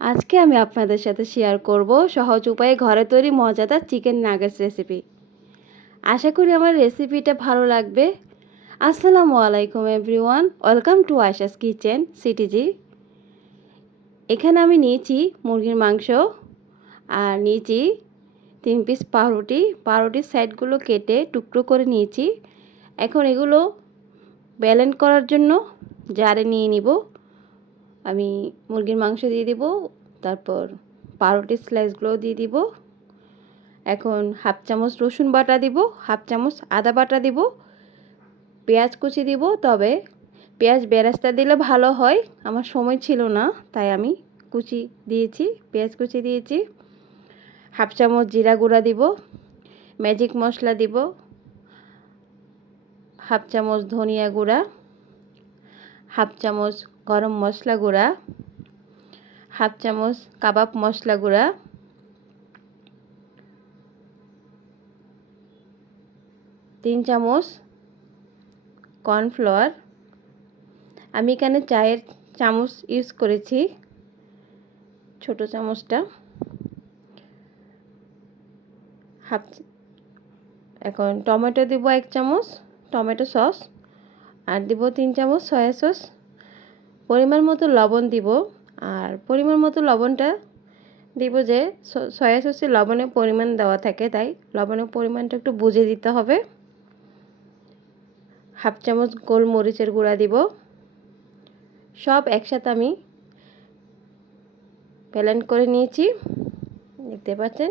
আজকে আমি আপনাদের সাথে শেয়ার করব সহজ উপায়ে ঘরে তৈরি মজাদার চিকেন নাগেটস রেসিপি আশা করি আমার রেসিপিটা ভালো লাগবে। আসসালামু আলাইকুম everyone welcome to Ayesha's kitchen CTG এখানে আমি নিয়েছি মুরগির মাংস আর নিয়েছি তিন পিস পাউরুটি। পাউরুটির সাইডগুলো কেটে টুকরো করে নিয়েছি। এখন এগুলো ব্যালেন্ড করার জন্য জারে নিয়ে নিব। আমি মুরগির মাংস দিয়ে দিব, তারপর পাউরুটির স্লাইসগুলো দিয়ে দিব। এখন হাফ চামচ রসুন বাটা দিব, হাফ চামচ আদা বাটা দিব, পেঁয়াজ কুচি দিব। তবে পেঁয়াজ বেরাস্তা দিলে ভালো হয়, আমার সময় ছিল না, তাই আমি কুচি দিয়েছি, পেঁয়াজ কুচি দিয়েছি। হাফ চামচ জিরা গুঁড়া দিব ম্যাজিক মশলা দিব, হাফ চামচ ধনিয়া গুঁড়া, হাফ চামচ গরম মশলা গুঁড়া, হাফ চামচ কাবাব মশলা গুঁড়া, তিন চামচ কর্নফ্লাওয়ার। আমি এখানে চায়ের চামচ ইউজ করেছি, ছোট চামচটা। হাফ এখন টমেটো দিব এক চামচ, টমেটো সস, আর দিব তিন চামচ সয়া সস। পরিমাণ মতো লবণ দিব। আর পরিমাণ মতো লবণটা দিব যে সয়া সসে লবণের পরিমাণ দেওয়া থাকে, তাই লবণের পরিমাণটা একটু বুঝে দিতে হবে। হাফ চামচ গোলমরিচের গুঁড়া দিব। সব একসাথে আমি প্যালেন্ট করে নিয়েছি, দেখতে পাচ্ছেন?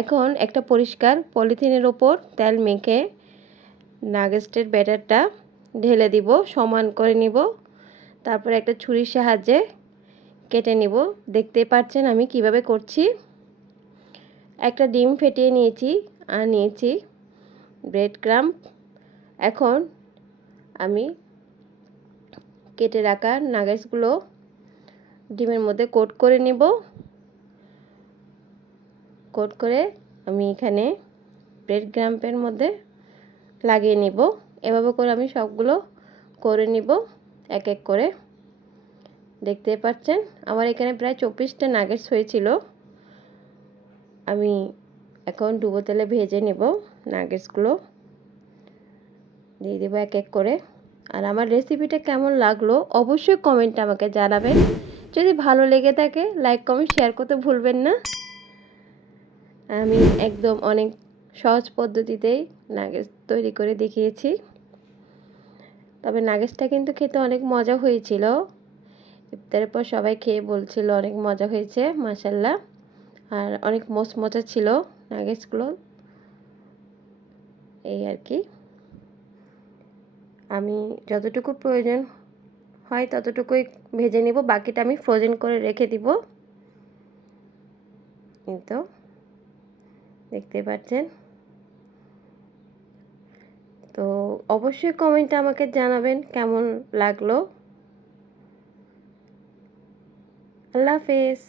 এখন একটা পরিষ্কার পলিথিনের ওপর তেল মেখে নাগেস্টের ব্যাটারটা ঢেলে দিব, সমান করে নিব। তারপর একটা ছুরির সাহায্যে কেটে নিব। দেখতে পাচ্ছেন আমি কীভাবে করছি। একটা ডিম ফেটিয়ে নিয়েছি আর নিয়েছি ব্রেড ক্রাম্প এখন আমি কেটে রাখা নাগেটসগুলো ডিমের মধ্যে কোট করে নিব। কোট করে আমি এখানে ব্রেড ক্রাম্পের মধ্যে লাগিয়ে নিব। এভাবে করে আমি সবগুলো করে নিব। এক এক করে। দেখতে পাচ্ছেন? আমার এখানে প্রায় চব্বিশটা নাগেটস হয়েছিল। আমি এখন ডুবো তেলে ভেজে নেব নাগেটসগুলো দিয়ে দেবো এক এক করে। আর আমার রেসিপিটা কেমন লাগল অবশ্যই কমেন্টে আমাকে জানাবেন। যদি ভালো লেগে থাকে লাইক কমেন্ট শেয়ার করতে ভুলবেন না। আমি একদম অনেক সহজ পদ্ধতিতেই নাগেটস তৈরি করে দেখিয়েছি। তবে নাগেটসটা কিন্তু খেতে অনেক মজা হয়েছিল। ইফতারের পর সবাই খেয়ে বলছিল অনেক মজা হয়েছে মাসাল্লাহ আর অনেক মচমচা ছিল নাগেটসগুলো এই আর কি। আমি যতটুকু প্রয়োজন হয় ততটুকুই ভেজে নিব, বাকিটা আমি ফ্রোজেন করে রেখে দিব। তো, দেখতে পাচ্ছেন? তো অবশ্যই কমেন্টে আমাকে জানাবেন কেমন লাগল। আল্লাহ হাফেজ।